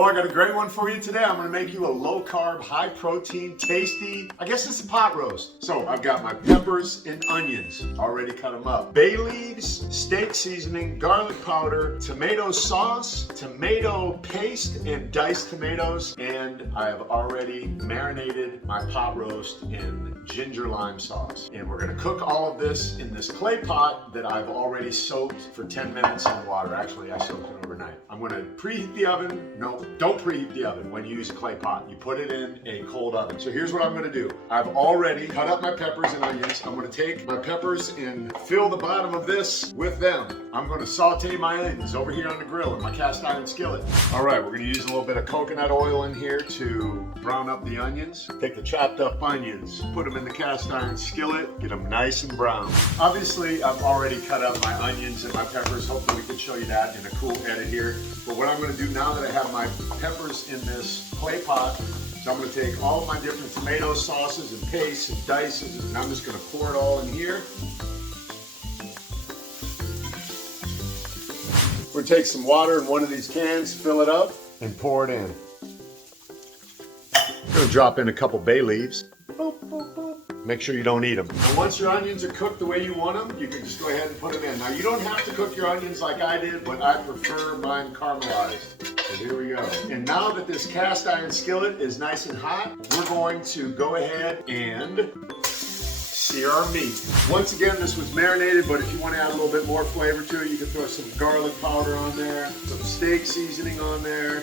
Oh, I got a great one for you today. I'm gonna make you a low carb, high protein, tasty, I guess it's a pot roast. So I've got my peppers and onions, already cut them up. Bay leaves, steak seasoning, garlic powder, tomato sauce, tomato paste, and diced tomatoes. And I have already marinated my pot roast in ginger lime sauce. And we're gonna cook all of this in this clay pot that I've already soaked for 10 minutes in water. Actually, I soaked it overnight. I'm gonna preheat the oven. No, don't preheat the oven when you use a clay pot. You put it in a cold oven. So here's what I'm gonna do. I've already cut up my peppers and onions. I'm gonna take my peppers and fill the bottom of this with them. I'm gonna saute my onions over here on the grill in my cast iron skillet. All right, we're gonna use a little bit of coconut oil in here to brown up the onions. Take the chopped up onions, put them in the cast iron skillet, get them nice and brown. Obviously, I've already cut up my onions and my peppers. Hopefully we can show you that in a cool edit here. But what I'm gonna do now that I have my peppers in this clay pot, so I'm gonna take all of my different tomato sauces and pastes and dices, and I'm just gonna pour it all in here. We're gonna take some water in one of these cans, fill it up, and pour it in. I'm gonna drop in a couple bay leaves. Boop, boop, boop. Make sure you don't eat them. And once your onions are cooked the way you want them, you can just go ahead and put them in. Now you don't have to cook your onions like I did, but I prefer mine caramelized. So here we go. And now that this cast iron skillet is nice and hot, we're going to go ahead and sear our meat. Once again, this was marinated, but if you want to add a little bit more flavor to it, you can throw some garlic powder on there, some steak seasoning on there.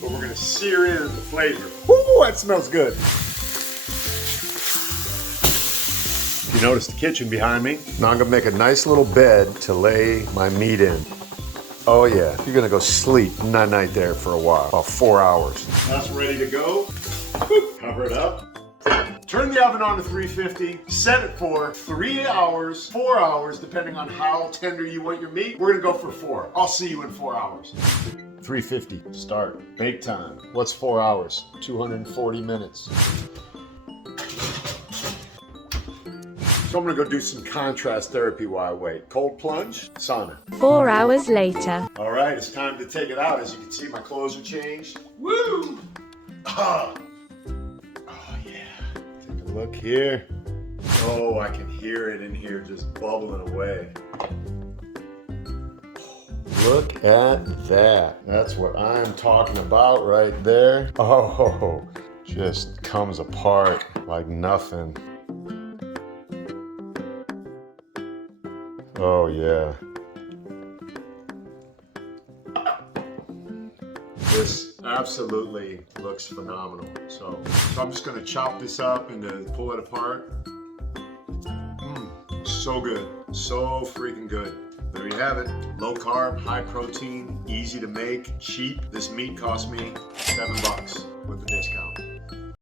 But we're gonna sear in the flavor. Woo, that smells good. You notice the kitchen behind me? Now I'm gonna make a nice little bed to lay my meat in. Oh yeah, you're gonna go sleep night there for a while, about 4 hours. That's ready to go. Cover it up. Turn the oven on to 350, set it for 3 hours, 4 hours, depending on how tender you want your meat. We're gonna go for 4. I'll see you in 4 hours. 350, start, bake time. What's 4 hours? 240 minutes. So I'm gonna go do some contrast therapy while I wait. Cold plunge, sauna. 4 hours later. All right, it's time to take it out. As you can see, my clothes are changed. Woo! Ah. Oh yeah, take a look here. Oh, I can hear it in here just bubbling away. Look at that. That's what I'm talking about right there. Oh, just comes apart like nothing. Oh yeah. This absolutely looks phenomenal. So I'm just gonna chop this up and then pull it apart. So good, so freaking good. There you have it. Low carb, high protein, easy to make, cheap. This meat cost me $7 with the discount.